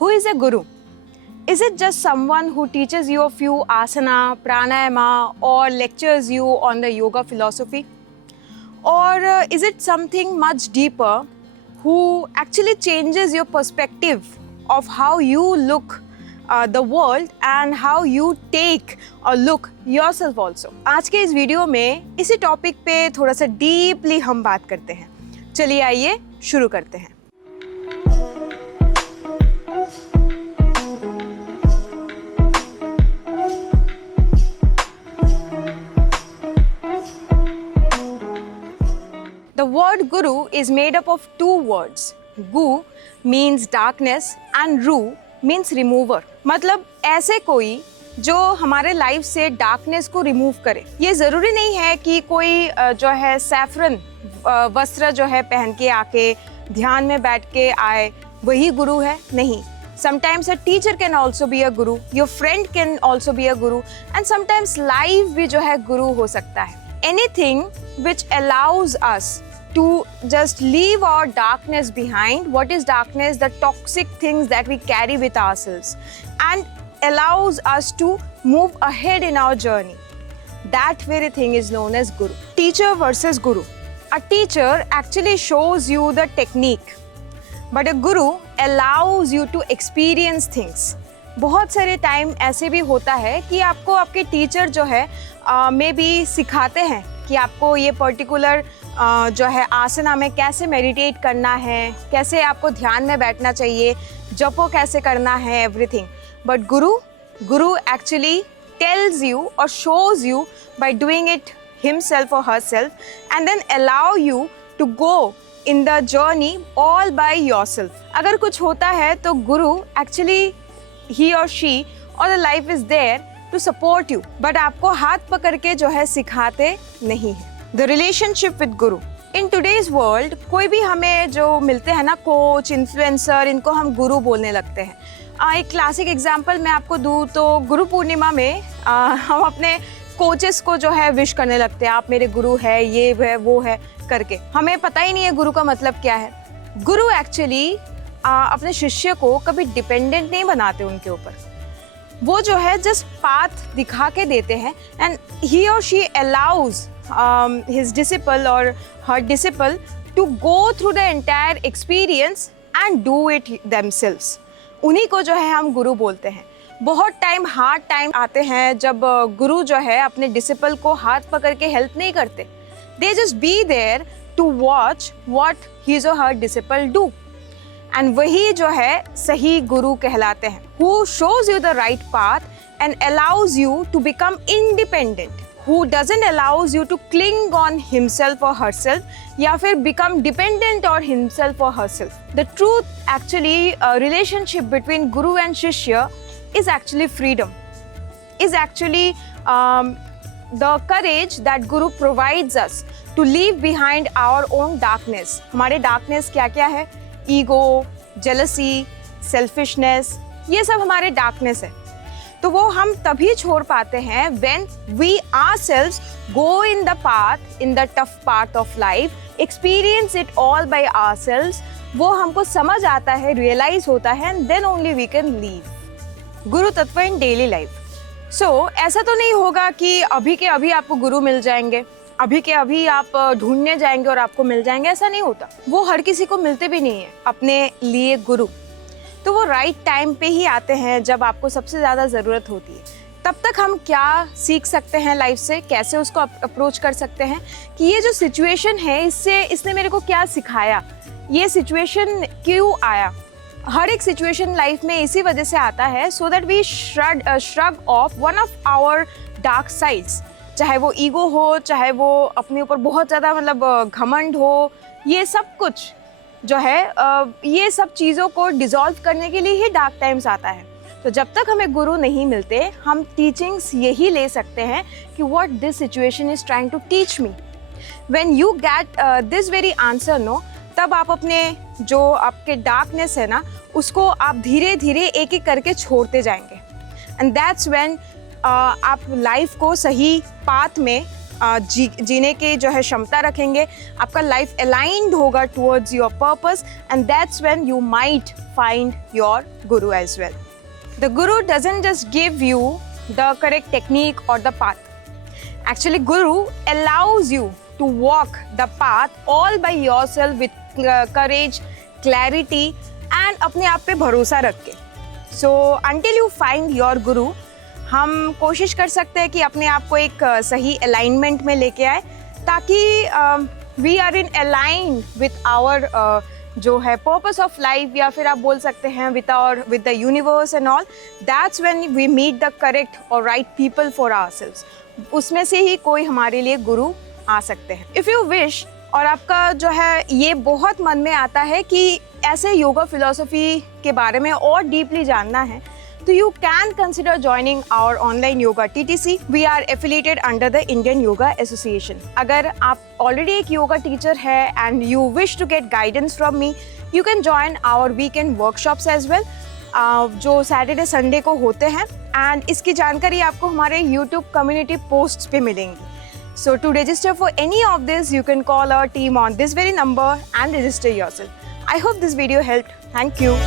Who is a guru? Is it just someone who teaches you a few asana, pranayama, or lectures you on the yoga philosophy? Or is it something much deeper who actually changes your perspective of how you look the world and how you take a look yourself also? आज के इस video में इसी topic पे थोड़ा सा deeply हम बात करते हैं। चलिए आइए शुरू करते हैं। The word guru is made up of two words. Gu means darkness and ru means remover. मतलब ऐसे कोई जो हमारे लाइफ से डार्कनेस को रिमूव करे। ये ज़रूरी नहीं है कि कोई जो है सैफरन वस्त्र जो है पहन के आके ध्यान में बैठ के आए वही गुरु है, नहीं। Sometimes a teacher can also be a guru. Your friend can also be a guru. And sometimes life भी जो है गुरु हो सकता है। Anything which allows us to just leave our darkness behind. What is darkness? The toxic things that we carry with ourselves and allows us to move ahead in our journey. That very thing is known as guru. Teacher versus guru. A teacher actually shows you the technique, but a guru allows you to experience things. बहुत सारे time ऐसे भी होता है कि आपको आपके teacher जो है मे बी सिखाते हैं कि आपको ये पर्टिकुलर जो है आसना में कैसे मेडिटेट करना है, कैसे आपको ध्यान में बैठना चाहिए, जपो कैसे करना है, everything. But guru actually tells you और shows you by doing it himself और herself and then allow you to go in the journey all by yourself. अगर कुछ होता है तो guru actually he or she or the life is there to support you, but आपको हाथ पकड़ के जो है सिखाते नहीं है। The relationship with guru. In today's world कोई भी हमें जो मिलते हैं ना, कोच, इन्फ्लुएंसर, इनको हम गुरु बोलने लगते हैं। एक क्लासिक एग्जाम्पल मैं आपको दूँ तो गुरु पूर्णिमा में हम अपने कोचेस को जो है विश करने लगते हैं, आप मेरे गुरु है, ये है वो है करके। हमें पता ही नहीं है गुरु का मतलब क्या है। गुरु एक्चुअली अपने शिष्य को कभी डिपेंडेंट नहीं बनाते उनके ऊपर। वो जो है जस्ट पाथ दिखा के देते हैं एंड ही और शी अलाउज हिज डिसिपल और her disciple to go through the entire experience and do it themselves. उन्हीं को जो है हम गुरु बोलते हैं। बहुत टाइम हार्ड टाइम आते हैं जब गुरु जो है अपने डिसिपल को हाथ पकड़ के हेल्प नहीं करते। They just be there to watch what his or her disciple do and वही जो है सही गुरु कहलाते हैं। Who shows you the right path and allows you to become independent. Who doesn't allows you to cling on himself or herself या फिर become dependent on himself or herself. The truth actually relationship between guru and shishya is actually freedom. Is actually the courage that guru provides us to leave behind our own darkness. हमारे darkness क्या क्या है? Ego, jealousy, selfishness, ये सब हमारे darkness है। तो वो हम तभी छोड़ पाते हैं when we ourselves go in the path, in the tough path of life, experience it all by ourselves. वो हमको समझ आता है, रियलाइज होता है and then only we can leave. Guru तत्व इन डेली लाइफ। सो ऐसा तो नहीं होगा कि अभी के अभी आपको गुरु मिल जाएंगे, अभी के अभी आप ढूंढने जाएंगे और आपको मिल जाएंगे, ऐसा नहीं होता। वो हर किसी को मिलते भी नहीं है अपने लिए गुरु। तो वो राइट टाइम पे ही आते हैं जब आपको सबसे ज़्यादा ज़रूरत होती है। तब तक हम क्या सीख सकते हैं लाइफ से, कैसे उसको अप्रोच कर सकते हैं कि ये जो सिचुएशन है इसने मेरे को क्या सिखाया, ये सिचुएशन क्यों आया। हर एक सिचुएशन लाइफ में इसी वजह से आता है so that we shrug off one of our dark sides. चाहे वो ईगो हो, चाहे वो अपने ऊपर बहुत ज़्यादा मतलब घमंड हो, ये सब कुछ जो है ये सब चीज़ों को डिसॉल्व करने के लिए ही डार्क टाइम्स आता है। तो जब तक हमें गुरु नहीं मिलते हम टीचिंग्स यही ले सकते हैं कि what this situation is trying to teach me. When you get this very answer no, तब आप अपने जो आपके डार्कनेस है ना उसको आप धीरे धीरे एक एक करके छोड़ते जाएंगे एंड दैट्स व्हेन आप लाइफ को सही पाथ में जीने की जो है क्षमता रखेंगे, आपका लाइफ अलाइंड होगा towards your purpose, and that's when you might find your guru as well. The guru doesn't just give you the correct technique और the path. Actually, Guru allows you to walk the path all by yourself with courage, clarity and अपने आप पे भरोसा रख के. So until you find your Guru, हम कोशिश कर सकते हैं कि अपने आप को एक सही alignment में लेके आए, ताकि we are in align with our जो है पर्पस ऑफ लाइफ, या फिर आप बोल सकते हैं with the universe and all. That's when we meet the correct or right people for ourselves. उसमें से ही कोई हमारे लिए गुरु आ सकते हैं. इफ़ यू विश, और आपका जो है ये बहुत मन में आता है कि ऐसे योगा फिलॉसफी के बारे में और डीपली जानना है, तो you can consider joining our online yoga TTC. We are affiliated under the Indian Yoga Association. अगर आप already एक योगा टीचर है and you wish to get guidance from me, you can join our weekend workshops as well, जो Saturday Sunday को होते हैं, and इसकी जानकारी आपको हमारे YouTube कम्युनिटी पोस्ट्स पे मिलेंगी. So to register for any of this, you can call our team on this very number and register yourself. I hope this video helped. Thank you.